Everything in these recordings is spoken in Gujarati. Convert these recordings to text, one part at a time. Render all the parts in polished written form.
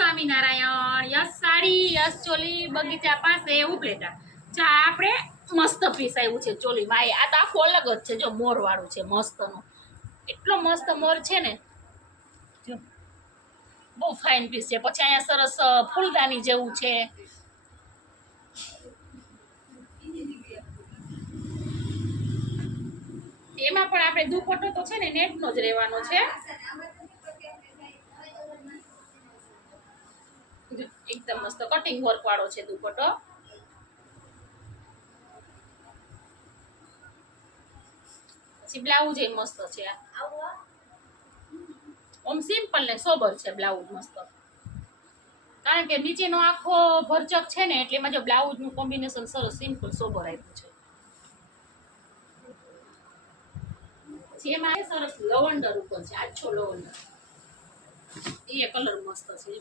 સ્વામિનારાયણ. યસ સાડી, યસ ચોલી, બગીચા પાસે ઉપલેટા. ચા આપણે મસ્ત પીસ આવ્યું છે ચોલીમાં. આ તો આખું અલગ જ છે, જો મોર વાળું છે મસ્તનું. એટલો મસ્ત મોર છે ને, જો બહુ ફાઇન પીસ છે. પછી અહીંયા સરસ ફૂલદાની જેવું છે. એમાં પણ આપણે દુપટ્ટો તો છે ને નેટનો જ રહેવાનો છે. એકદમ મસ્ત કટિંગ વર્ક વાળો છે દુપટ્ટો. પછી બ્લાઉઝ એ મસ્ત છે. ઓમ સિમ્પલ ને સોબર છે બ્લાઉઝ મસ્ત. કારણ કે નીચેનો આખો ભરચક છે ને, એટલે એમાં જો બ્લાઉઝનું કોમ્બિનેશન સરસ સિમ્પલ સોબર આપ્યું છે. જેમાં સરસ લવંડર ઉપર છે, આછો લવંડર. એ કલર મસ્ત છે.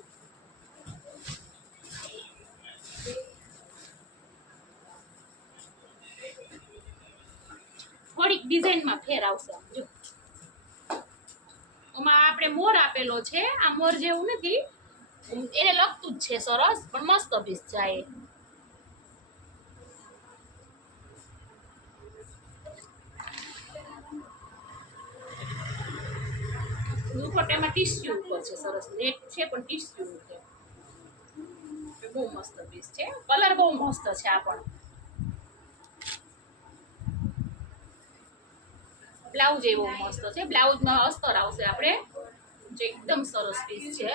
થોડીક ડિઝાઇનમાં ફેર આવશે. જો એમાં આપણે મોર આપેલો છે. આ મોર જેવું નથી, એને લગતું જ છે સરસ, પણ મસ્ત પીસ જાય. દુપટ્ટામાં ટીસ્યુ ઉપર છે સરસ, નેટ છે પણ ટીસ્યુ છે. બહુ મસ્ત પીસ છે. કલર બહુ મસ્ત છે. આ પણ બ્લાઉઝ એવો મસ્ત છે. બ્લાઉઝમાં અસ્તર આવશે આપણે, જે એકદમ સરસ પીસ છે.